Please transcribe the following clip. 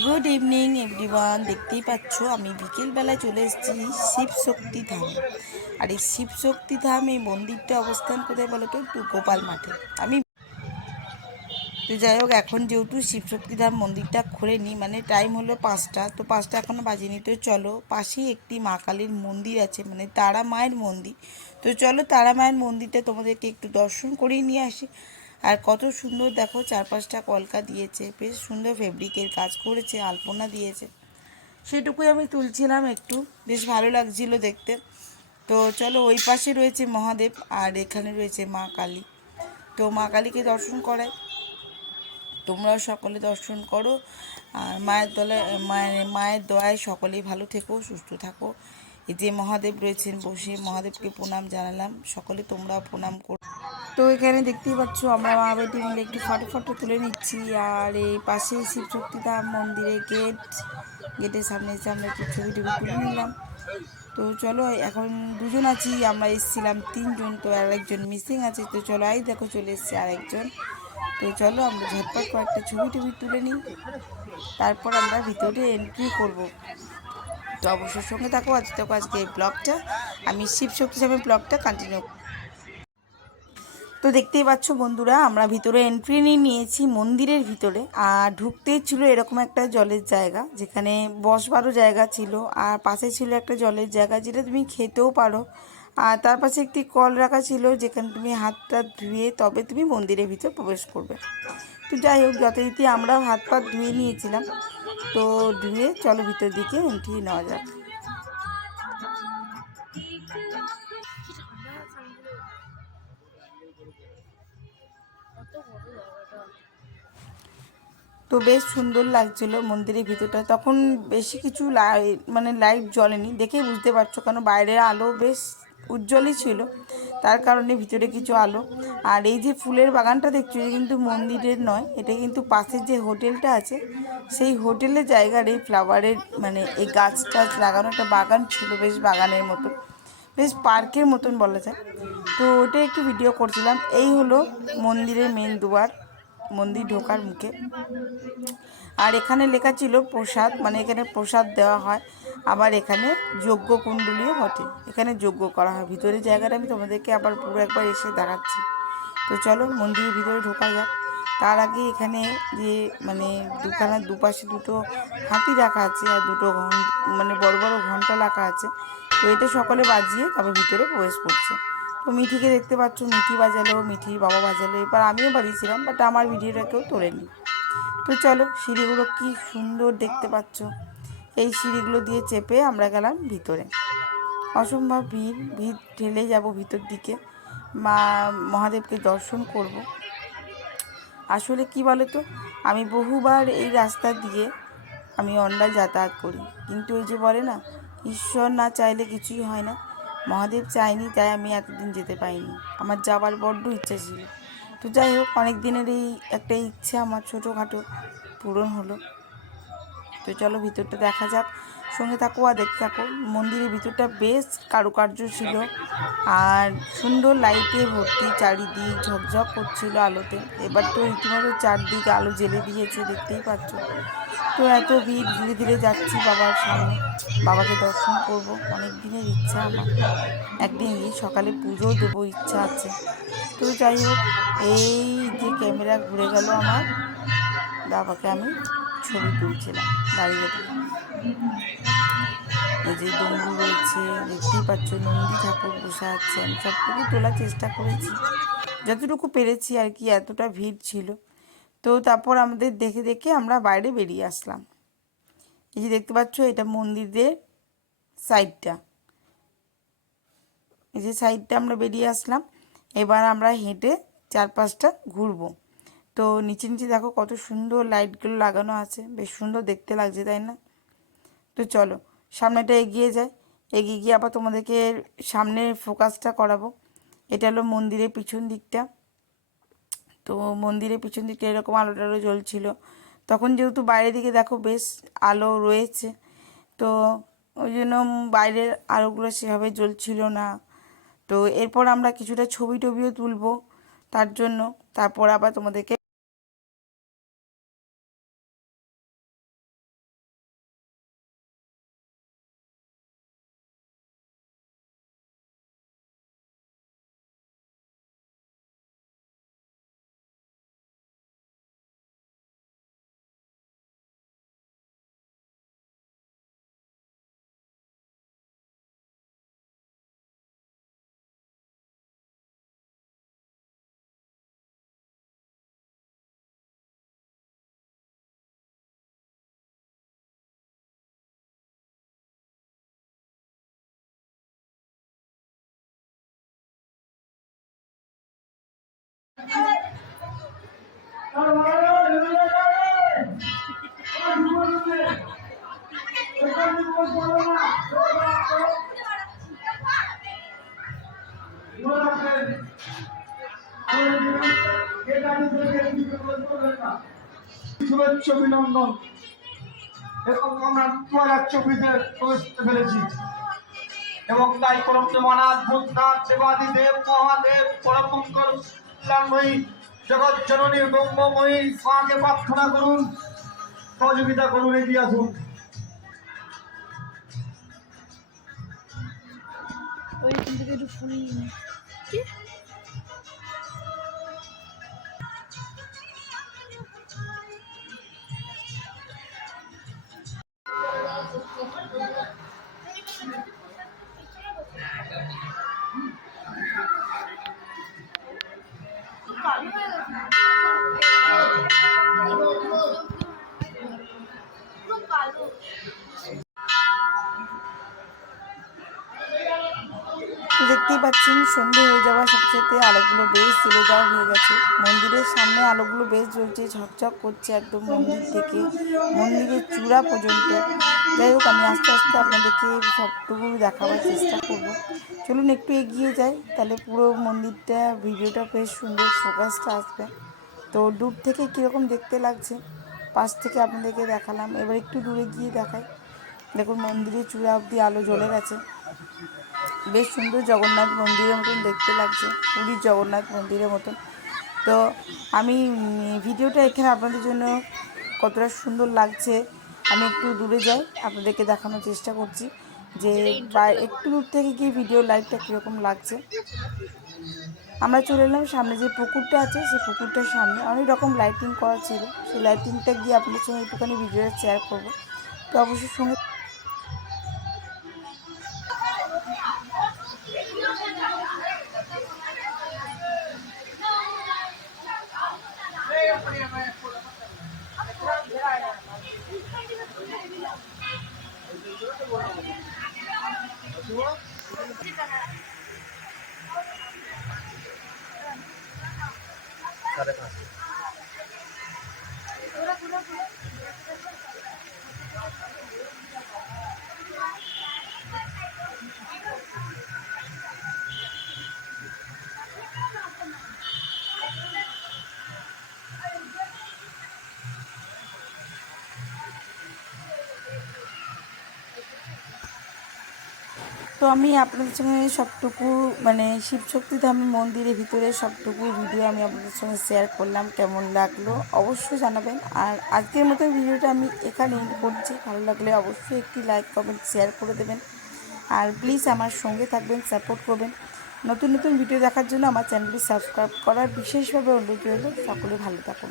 Good evening everyone দেখতেই পাচ্ছ, আমি বিকেলবেলায় চলে এসেছি শিব শক্তি ধামে। আর এই শিব শক্তি ধাম, এই মন্দিরটা অবস্থান কোথায় বলো তো একটু গোপাল মাঠে। আমি তো যাই হোক, এখন যেহেতু শিব শক্তি ধাম মন্দিরটা খোলেনি মানে টাইম হলো পাঁচটা, তো পাঁচটা এখনও বাজেনি। তো চলো, পাশেই একটি মা কালীর মন্দির আছে মানে তারা মায়ের মন্দির। তো চলো, তারা মায়ের মন্দিরটা তোমাদেরকে একটু দর্শন করিয়ে নিয়ে আসি। আর কত সুন্দর দেখো চার পাঁচটা কলকা দিয়েছে, বেশ সুন্দর ফেব্রিকের কাজ করেছে, আলপনা দিয়েছে। সেটুকুই আমি তুলছিলাম একটু, বেশ ভালো লাগছিল দেখতে। তো চলো ওই পাশে রয়েছে মহাদেব আর এখানে রয়েছে মা কালী। তো মা কালীকে দর্শন করায় তোমরাও সকলে দর্শন করো আর মায়ের দলায় মায়ের মায়ের দয়ায় সকলেই ভালো থেকো, সুস্থ থাকো। এই যে মহাদেব রয়েছেন বসে, মহাদেবকে প্রণাম জানালাম। সকলে তোমরাও প্রণাম করো। তো এখানে দেখতেই পাচ্ছ, আমরা মা বেটি মিলে একটু ফটো ফটো তুলে নিচ্ছি। আর এই পাশে শিব শক্তিধাম মন্দিরের গেট গেটের সামনে এসে আমরা একটু ছবি টবি তুলে নিলাম। তো চলো, এখন দুজন আছি, আমরা এসেছিলাম তিনজন, তো আর একজন মিসিং আছে। তো চলো আই দেখো চলে এসছে আরেকজন। তো চলো, আমরা ঝটপট কয়েকটা ছবি টবি তুলে নিই। তারপর আমরা ভিতরে এন্ট্রি করব। তো অবশ্যই সঙ্গে থাকো, আজ দেখো আজকে এই ব্লগটা আমি শিব শক্তি হিসাবে ব্লগটা কন্টিনিউ তো দেখতেই পাচ্ছ বন্ধুরা, আমরা ভিতরে এন্ট্রি নিয়ে নিয়েছি মন্দিরের ভিতরে। আর ঢুকতেই ছিল এরকম একটা জলের জায়গা, যেখানে বসবারও জায়গা ছিল। আর পাশে ছিল একটা জলের জায়গা যেটা তুমি খেতেও পারো। আর তার পাশে একটি কল রাখা ছিল, যেখানে তুমি হাত হাতটা ধুয়ে তবে তুমি মন্দিরের ভিতরে প্রবেশ করবে। তো যাই হোক, যথারীতি আমরাও হাত পা ধুয়ে নিয়েছিলাম। তো ধুয়ে চলো ভিতর দিকে এন্ট্রি নেওয়া যাক। তো বেশ সুন্দর লাগছিল মন্দিরের ভিতরটা। তখন বেশি কিছু লাইট মানে লাইট জ্বলেনি। দেখেই বুঝতে পারছ কেন বাইরের আলো বেশ উজ্জ্বলই ছিল। তার কারণে ভিতরে কিছু আলো। আর এই যে ফুলের বাগানটা দেখছ, এটা কিন্তু মন্দিরের নয়, এটা কিন্তু পাশের যে হোটেলটা আছে, সেই হোটেলের জায়গার এই ফ্লাওয়ারের মানে এই গাছ টাছ লাগানো একটা বাগান ছিল, বেশ বাগানের মতো। বেশ পার্কের মতন বলা যায়। তো ওটা একটু ভিডিও করছিলাম। এই হলো মন্দিরের মেন দুয়ার। মন্দির ঢোকার মুখে। আর এখানে লেখা ছিল প্রসাদ মানে এখানে প্রসাদ দেওয়া হয়। আবার এখানে যজ্ঞ কুণ্ডলীও বটে। এখানে যজ্ঞ করা হয়। ভিতরের জায়গাটা আমি তোমাদেরকে আবার পুরো একবার এসে দেখাচ্ছি। তো চলো মন্দিরের ভিতরে ঢোকা যাক। তার আগে এখানে যে মানে দুখানার দুপাশে দুটো হাতি রাখা আছে আর দুটো মানে বড় বড় ঘণ্টা রাখা আছে। তো এটা সকলে বাজিয়ে তারপর ভিতরে প্রবেশ করছে। তো মিঠিকে দেখতে পাচ্ছ, মিঠি বাজালো, মিঠির বাবা বাজালো। এবার আমিও বাড়িয়েছিলাম বাট আমার ভিডিওটা কেউ তোলেনি। তো চলো, সিঁড়িগুলো কি সুন্দর দেখতে পাচ্ছ। এই সিঁড়িগুলো দিয়ে চেপে আমরা গেলাম ভিতরে। অসম্ভব ভিড় ভিড় ঢেলে যাব ভিতর দিকে। মা, মহাদেবকে দর্শন করব। আসলে কি বলো তো আমি বহুবার এই রাস্তা দিয়ে আমি অন্যায় যাতায়াত করি। কিন্তু ওই যে বলে না, ঈশ্বর না চাইলে কিছুই হয় না। মহাদেব চাইনি তাই আমি এতদিন যেতে পাইনি আমার যাওয়ার বড্ড ইচ্ছা ছিল। তো যাই হোক, অনেক দিনের এই একটা ইচ্ছে আমার ছোটোখাটো পূরণ হলো। তো চলো ভিতরটা দেখা যাক। সঙ্গে থাকো আর দেখতে থাকো। মন্দিরের ভিতরটা বেশ কারুকার্য ছিল। আর সুন্দর লাইটে ভর্তি চারিদিক ঝকঝক করছিল আলোতে। এবার তো রীতিমতো চারদিক আলো জেলে দিয়েছে, দেখতেই পাচ্ছ। তো এত ভিড়, ধীরে ধীরে যাচ্ছি বাবার সামনে। বাবাকে দর্শন করব, অনেক দিনের ইচ্ছা আমার। একদিন গিয়ে সকালে পুজো দেবো, ইচ্ছা আছে। তো যাই হোক, এই যে ক্যামেরা ঘুরে গেল আমার, বাবাকে আমি ছবি তুলছিলাম দাঁড়িয়ে এই যে ডম্বু রয়েছে, দেখতেই পাচ্ছ নন্দী ঠাকুর বসে আছে। আমি সবটুকু তোলার চেষ্টা করেছি। যতটুকু পেরেছি আর কি, এতটা ভিড় ছিল। তো তারপর আমাদের দেখে দেখে আমরা বাইরে বেরিয়ে আসলাম। এই যে দেখতে পাচ্ছ, এটা মন্দিরের সাইডটা। এই যে সাইডটা আমরা বেরিয়ে আসলাম। এবার আমরা হেঁটে চারপাশটা ঘুরবো। তো নিচে নিচে দেখো কত সুন্দর লাইটগুলো লাগানো আছে। বেশ সুন্দর দেখতে লাগছে, তাই না? তো চলো, সামনেটা এগিয়ে যায় এগিয়ে গিয়ে আবার তোমাদেরকে সামনের ফোকাসটা করাবো। এটা হলো মন্দিরের পিছন দিকটা। তো মন্দিরের পিছন দিকটা এরকম আলো টালো জ্বলছিল। তখন যেহেতু বাইরের দিকে দেখো বেশ আলো রয়েছে, তো ওই জন্য বাইরের আলোগুলো সেভাবে জ্বলছিল না। তো এরপর আমরা কিছুটা ছবি টবিও তুলবো তার জন্য। তারপর আবার তোমাদেরকে শুভেচ্ছা অভিনন্দন এবং আমরা দু হাজার চব্বিশে এবং তাই পরম দেবানাথ ভূতনাথ দেবাদিদেব, মহাদেব পরমঙ্কর কল্যাণময়ী জগৎ জননী ব্রহ্মময়ী মাকে প্রার্থনা করুন। সহযোগিতা করুন এগিয়ে আসুন ওইখান থেকে একটু ফুল কি? তো দেখতেই পাচ্ছেন, সন্ধে হয়ে যাওয়ার সাথে সাথে আলোগুলো বেশ জ্বলে দেওয়া হয়ে গেছে। মন্দিরের সামনে আলোগুলো বেশ জ্বলছে, ঝকঝক করছে একদম মন্দির থেকে, মন্দিরের চূড়া পর্যন্ত। যাই হোক, আমি আস্তে আস্তে আপনাদেরকে সবটুকু দেখাবার চেষ্টা করব। চলুন একটু এগিয়ে যাই, তাহলে পুরো মন্দিরটা, ভিডিওটা বেশ সুন্দর ফোকাসটা আসবে। তো দূর থেকে কীরকম দেখতে লাগছে, পাশ থেকে আপনাদেরকে দেখালাম। এবার একটু দূরে গিয়ে দেখাই। দেখুন, মন্দিরের চূড়া অবধি আলো জ্বলে গেছে। বেশ সুন্দর জগন্নাথ মন্দিরের মতন দেখতে লাগছে, পুরীর জগন্নাথ মন্দিরের মতন। তো আমি ভিডিওটা এখানে আপনাদের জন্য কতটা সুন্দর লাগছে, আমি একটু দূরে যাই, আপনাদেরকে দেখানোর চেষ্টা করছি যে বা একটু দূর থেকে গিয়ে ভিডিও লাইভটা কীরকম লাগছে। আমরা চলে এলাম সামনে যে পুকুরটা আছে, সেই পুকুরটার সামনে। অনেক রকম লাইটিং করা ছিল, সেই লাইটিংটা গিয়ে আপনাদের সঙ্গে একটুখানি ভিডিওটা শেয়ার করব। তো অবশ্যই সঙ্গে সাড়ে পাঁচ তো আমি আপনাদের সঙ্গে সবটুকু মানে শিবশক্তি ধামের মন্দিরের ভিতরে সবটুকু ভিডিও আমি আপনাদের সঙ্গে শেয়ার করলাম, কেমন লাগল অবশ্যই জানাবেন। আর আজকের মতো ভিডিওটা আমি এখানে এন্ড করছি। ভালো লাগলে অবশ্যই একটি লাইক কমেন্ট শেয়ার করে দেবেন। আর প্লিজ আমার সঙ্গে থাকবেন সাপোর্ট করবেন। নতুন নতুন ভিডিও দেখার জন্য আমার চ্যানেলটি সাবস্ক্রাইব করার বিশেষভাবে অনুরোধ রইল। সকলে ভালো থাকুন।